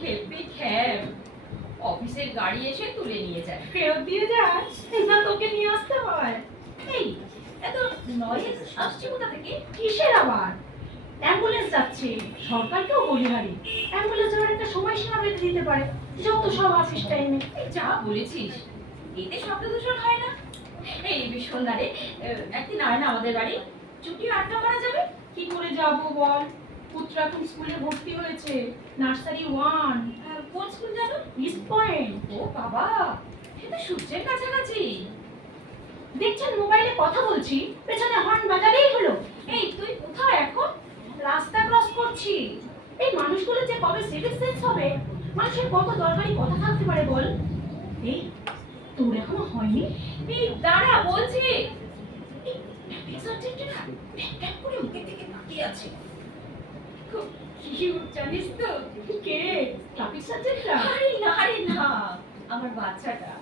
Happy খ্যাপ, অফিসের গাড়ি এসে তুলে নিয়ে যায়। ফেরত দিয়ে যাস না তোকে নিয়ে আসতে হয়? এই এত নয়েজ আসছে কোথা থেকে? কিসের আবার? অ্যাম্বুলেন্স যাচ্ছে, সরকারকেও বলিহারি অ্যাম্বুলেন্স যাওয়ার একটা সময়সীমা বেঁধে দিতে পারে, যত সব অফিস টাইমে। এই যা বলেছিস, এতে শব্দ দূষণ হয় না? এই সন্ধ্যারে একদিন আয় না আমাদের বাড়ি, ছুটি আড্ডা মারা যাবে। কি করে যাবো বল? পুত্র এখন স্কুলে ভর্তি হয়েছে, নার্সারি 1। কোন স্কুল জানো? East point. ও বাবা, সে তো সূর্যের কাছাকাছি। দেখছেন মোবাইলে কথা বলছি, পেছনে হর্ন বাজালেই হলো। এই তুই কোথায় এখন? রাস্তা ক্রস করছি। এই মানুষগুলো যে কবে সিভিক সেন্স হবে, মানুষের কত দরকারি কথা থাকতে পারে বল। এই তোর এখনো হয়নি? এই দাঁড়া বলছি। এই সাবজেক্টে না ট্যাপ করে মুখের দিকে তাকিয়ে আছে, খুব কিউট জানিস তো। কে? ট্রাফিক সার্জেন্টরা? আরে না আমার বাচ্চাটা